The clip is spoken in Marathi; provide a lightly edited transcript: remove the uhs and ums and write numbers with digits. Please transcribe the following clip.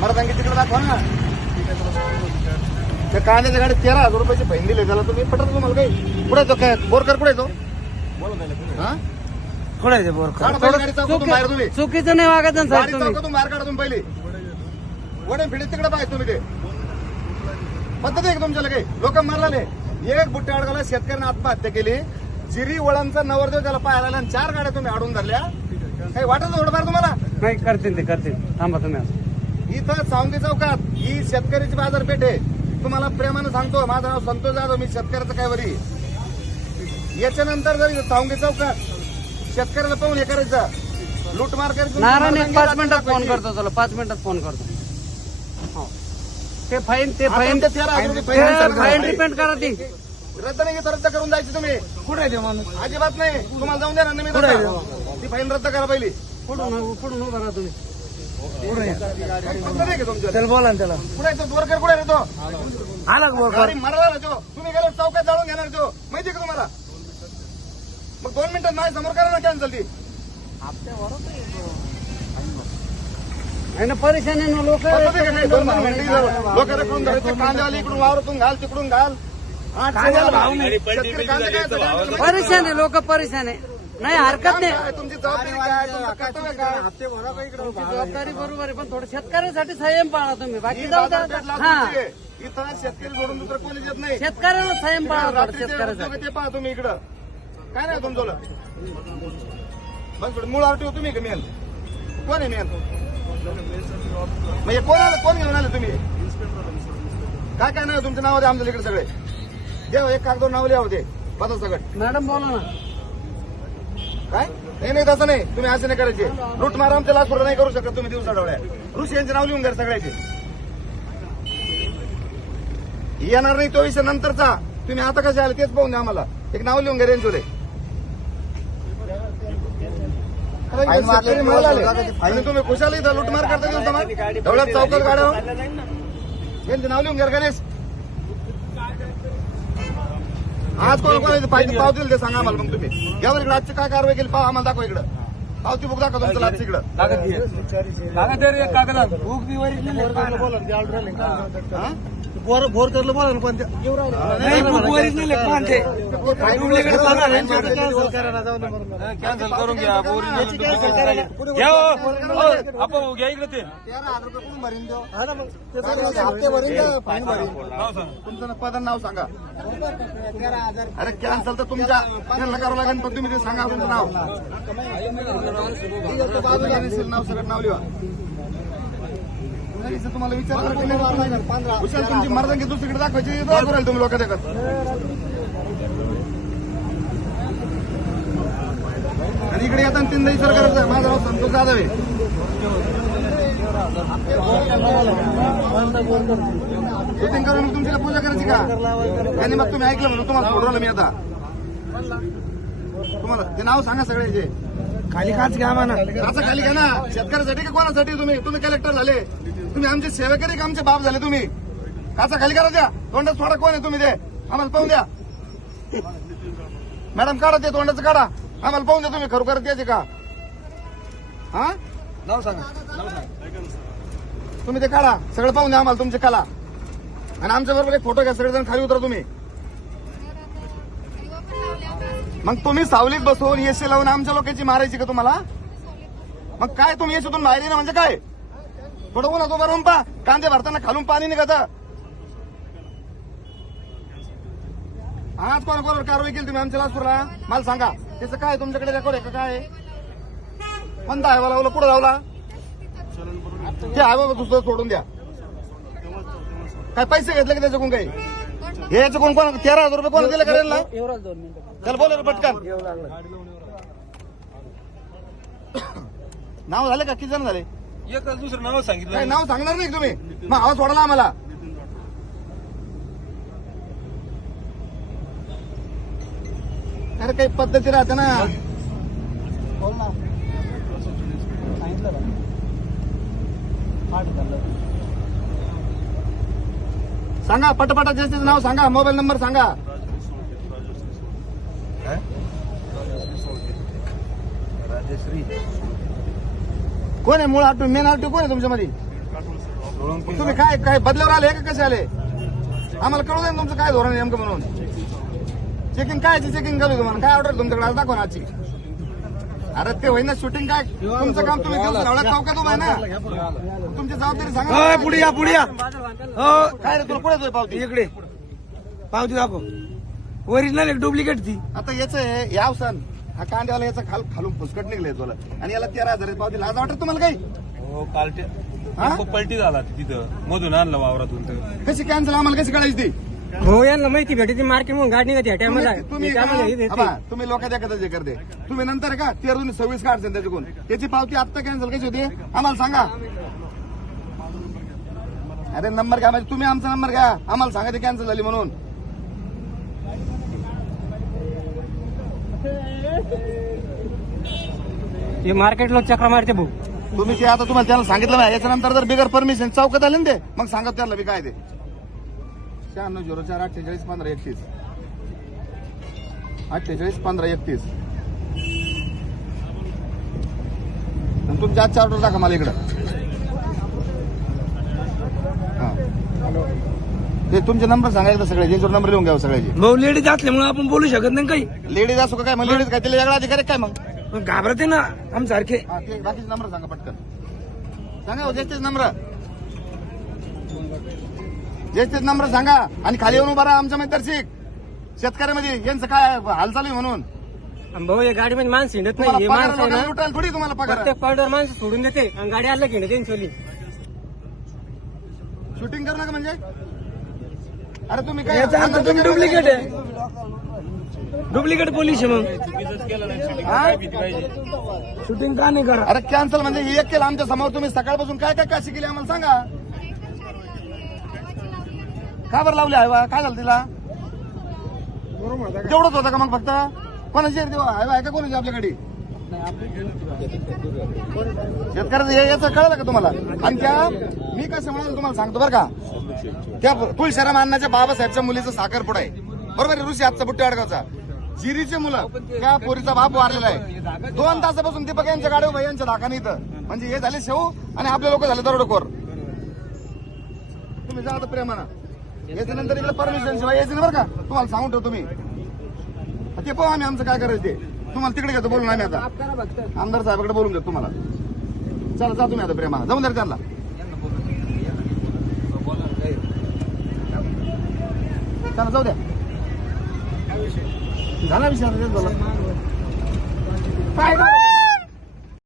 मर्दांगी तिकडे दाखवा ना. त्या कांद्याच्या गाडीत 13,000 रुपयाचे फाईन दिले त्याला. तुम्ही पटत तुम्हाला काही? कुठे तो काय बोरकर कुठे तो? हा कुठे आहे बोरकर? गाडी चौकातून बाहेर तुम्ही चुकीचं नाही वागत ना गाडी साहेब तुम्ही. चौकातून बाहेर काढा तुम्ही पहिले. वडे फिडे तिकडे पाहिजे तुम्ही. ते पद्धत आहे का तुमच्याला काही? लोक मारले. एक बुट्टे अडगावला शेतकऱ्याने आत्महत्या केली. जिरी वळांचा नवरदेव त्याला पाहायला आला आणि 4 गाड्या तुम्ही अडून धरल्या. काही वाटत थोडंफार तुम्हाला? नाही करतील ते करतील. थांबा तुम्ही आता. इथं सावंगी चौकात ही शेतकऱ्याची बाजारपेठ आहे. तुम्हाला प्रेमानं सांगतो, माझं नाव संतोष जाधव, मी शेतकऱ्याचं काय वरी. याच्यानंतर जर सावंगी चौकात शेतकऱ्याला पाहून हे करायचं, लूटमार करायचं. नारायण एक 5 मिनिटात फोन करतो तुला. 5 मिनिटात फोन करतो. हो. ते फाईन फाईन रिपेंड करा ती. रद्द नाही घेत, रद्द करून जायची तुम्ही. कुठे आहे ते माणूस? अजिबात नाही. तुम्हाला जाऊन द्या ना. मी ती फाईन रद्द करा पहिली. कुठून उभा राहा तुम्ही. पद्धत आहे का तुमच्या? त्याला बोला ना त्याला. कुठे आहे तो? बोरकर कुठे आहे रे तो? आला का बोरकर? गाडी मराला ना तो. तुम्ही गेलो चौकात जाळून घेणार तो. माहिती का तुम्हाला? मग 2 मिनिटात माझ्या समोर करा ना कॅन्सल ती. आहे ना परेशानी ना लोक. लोक रखून धरायचे. कांद्यावाली इकडून वावरातून घाल, तिकडून घाल. शेतकरी कांदे काय परेशान आहे लोक. परेशान आहे. नाही हरकत नाही. तुमची जबाबदारी काय? तुमचं कर्तव्य काय? तुमची जबाबदारी बरोबर आहे, पण थोडं शेतकऱ्यासाठी संयम पाळा तुम्ही. बाकी ही जाऊ द्या. बाजारपेठ हा लातूरची आहे. इथं शेतकरी सोडून दुसरं कोणी येत नाही. शेतकऱ्याला संयम पाळा थोडं रात्री शेतकऱ्यासाठी. ते पहा तुम्ही इकडं. काय नाही तुमचं बस मूळ आरटीओ तुम्ही का मेन? कोण आहे मेन? म्हणजे कोण घेऊन आले तुम्ही? काय काय नाही तुमच्या नावावर आमच्या इकडे सगळे द्या. एक कागदोर नाव लिहा होते पदा सगळं. मॅडम बोला ना. काय नाही तसं नाही. तुम्ही असं नाही करायचे. लूट मारा आमच्या लाच नाही करू शकत तुम्ही दिवसा डोळ्या. ऋषी यांचे नाव लिहून घ्या सगळ्याचे. येणार नाही तो विषय नंतरचा. तुम्ही आता कसे आले तेच पाहून द्या आम्हाला. एक नाव लिहून घ्या रेंजोले. आणि तुम्ही खुशाली इथं लूटमार करता दिवसा ढवळ्यात चौकात गाड्या यांचे नाव लिहून घ्या गणेश. आज कोणाचे पाहिजे पावतील ते सांगा आम्हाला. मग तुम्ही यावर इकडे आजची काय कारवाई केली पाहा आम्हाला. दाखवा इकडं पावती बुक दाखवा तुमचं आजची इकडं. बोरकरला बोला ना. पण कॅन्सल करून घ्या. घ्या इकडे ते. तुमचं पद नाव सांगा. अरे कॅन्सल तर तुमच्या त्यांना करावं लागेल, पण तुम्ही ते सांगा तुमचं नाव. नाव सगळं नाव लिहा. तुम्हाला विचार तुमची मर्दांगी दुसरीकडे दाखवायची दाखवाल तुम्ही लोक देखत. आणि इकडे येताना 3 दही सरकारचं आहे. माझं नाव संतोष जाधव आहे. शूटिंग करून तुमची पूजा करायची का? त्यांनी मग तुम्ही ऐकलं म्हणून तुम्हाला सोडवलं मी आता. तुम्हाला ते नाव सांगा सगळ्याचे. खाली काच घ्या म्हणा. असं खाली घ्या ना. शेतकऱ्यासाठी का कोणासाठी? तुम्ही कलेक्टर झाले. तुम्ही आमचे सेवेकरी का आमचे बाप झाले तुम्ही? काचा खाली करा द्या. तोंडात सोडा. कोण आहे तुम्ही? ते आम्हाला पाहून द्या. मॅडम काढा ते तोंडाचं काढा. आम्हाला पाहून द्या तुम्ही खरोखर द्यायचे का? हा नाव सांगा. तुम्ही ते काढा सगळं पाहून द्या आम्हाला तुमची कला. आणि आमच्या बरोबर एक फोटो घ्या. सगळेजण खाली उतरा तुम्ही. मग तुम्ही सावलीत बसून एसी लावून आमच्या लोकांची मारायची का तुम्हाला? मग काय तुम्ही याच्यातून बाहेर येणं म्हणजे काय? थोडं उन्हात उभं राहून पहा. कांदे भरताना खालून पाणी निघत. आज कोणावर कारवाई केली तुम्ही आमच्या लासूरला? मला सांगा. त्याचं काय तुमच्याकडे रेकॉर्ड आहे का? काय कोणता हायवा लावला? कुठं लावला? ते हायवा दुसरं सोडून द्या. काय पैसे घेतले की त्याच्याकडून? काही याचं कोण 13,000 रुपये कोण दिले करायला? त्याला बोला पटकन. नाव झाले का? किती जण झाले? एकच दुसरं नाव सांगितलं. काय नाव सांगणार नाही तुम्ही? मग आवाज सोडा ना आम्हाला. अरे काही पद्धती राहते ना. सांगा पटपटा. ज्याचं नाव सांगा. मोबाईल नंबर सांगा. कोण आहे मूळ आरटीओ? मेन आरटीओ कोण आहे तुमच्यामध्ये? तुम्ही काय काय बदल्यावर आले का कसे आले आम्हाला कळू दे ना तुमचं काय धोरण आहे नेमकं म्हणून. चेकिंग काय चेकिंग करू तुम्हाला काय ऑर्डर तुमच्याकडे आज दाखवा ना आजची. अरे ते होईना शूटिंग काय तुमचं काम तुम्ही चौकात उभा आहे ना तुमची जबाबदारी सांगा. पुढे या हो काय रे तुला पुढे येतोय पावती इकडे पावती दाखव. ओरिजिनल एक डुप्लिकेट ती. आता याचं याव सण हा कांद्यावाला याचा खालून फुसकट निघले तुला आणि याला 13,000 पावती लाज वाटत तुम्हाला काही. हो काल पलटी झाला तिथं मधून आणलं वावरातून तर. कशी कॅन्सल आम्हाला कशी कळायची ती. हो यांना माहिती भेटते मार्केट म्हणून गाडी निघते या टायमाला. तुम्ही लोकांच्या कदा जे करते तुम्ही नंतर का 13/26 काढते त्याच्याकडून त्याची पावती आत्ता कॅन्सल कशी होती आम्हाला सांगा. अरे नंबर घ्या म्हणजे तुम्ही आमचा नंबर घ्या आम्हाला सांगा ती कॅन्सल झाली म्हणून. हे मार्केट लोक चक्र मारते भाऊ. तुम्ही जे आता तुम्हाला त्याला सांगितलं ना याच्यानंतर जर बिगर परमिशन चौकात आले ना ते मग सांगत त्याला बी काय ते 9604 48 15 31 48 15 31. तुमच्या आजच्या ऑर्डर दाखवा मला इकडं. हा. ते तुमचे नंबर सांगायचं सगळे ज्यांच्यावर नंबर लिहून घ्यावं सगळ्याचे. भाऊ लेडीज असल्यामुळे आपण बोलू शकत नाही काही. लेडीज असो का काय मग लेडीज काय तिला वेगळा अधिकार आहे काय मग. पण घाबरते ना आमसारखे. हा, ते बाकीचे नंबर सांगा पटकन सांगा हो, ज्येष्ठच नंबर ज्येष्ठच नंबर सांगा आणि खाली येऊन उभा राहा आमच्या दर्शिक शेतकऱ्यामध्ये यांचं काय हाल चालू आहे म्हणून. भाऊ या गाडीमध्ये माणसं हिंडत नाही. हे तुम्हाला माणसं आहे पगार ना लुटायला थोडी तुम्हाला पगार. प्रत्येक पॉईंटवर माणसं सोडून देते आणि गाडी आलं की नाही चोली. शूटिंग करू नका म्हणजे अरे तुम्ही काय याचा अर्थ तुम्ही डुप्लिकेट आहे. डुप्लिकेट पोलीस आहे मग. शूटिंग का नाही करा. अरे कॅन्सल म्हणजे हे एक केलं आमच्या समोर तुम्ही सकाळपासून काय काय काशी केली आम्हाला सांगा. का बरं लावली आहे काय झालं तिला तेवढंच होतं का मग फक्त कोणाची आहे का कोणाची आपल्याकडे शेतकऱ्याचं याचं कळलं का तुम्हाला. आणि त्या मी कसं म्हणाल तुम्हाला सांगतो बरं का त्या तुळशीराम अण्णाच्या बाबासाहेबच्या मुलीचं साखरपुडा आहे बरोबर आहे. ऋषी आजचा बुट्टी अडगावचा जिरीचे मुलं त्या पोरीचा बाप वारलेला आहे. 2 तासापासून दीपक यांच्या गाडी उभा यांच्या धाकाने इथं म्हणजे हे झाले शेव आणि आपले लोक झाले दरोडेखोर. तुम्ही जा आता प्रेमानं याच्यानंतर इकडे परमिशन शिवाय यायचं नाही बरं का तुम्हाला सांगून ठेवतो तुम्ही. ते पाहू आम्ही आमचं काय करायचं ते तुम्हाला तिकडे घेतो बोलून आम्ही आता आमदार साहेबाकडे बोलून घेतो तुम्हाला. चला जा तुम्ही आता प्रेमानं जाऊन द्या त्यांना. चला जाऊ द्या झाला विषय काय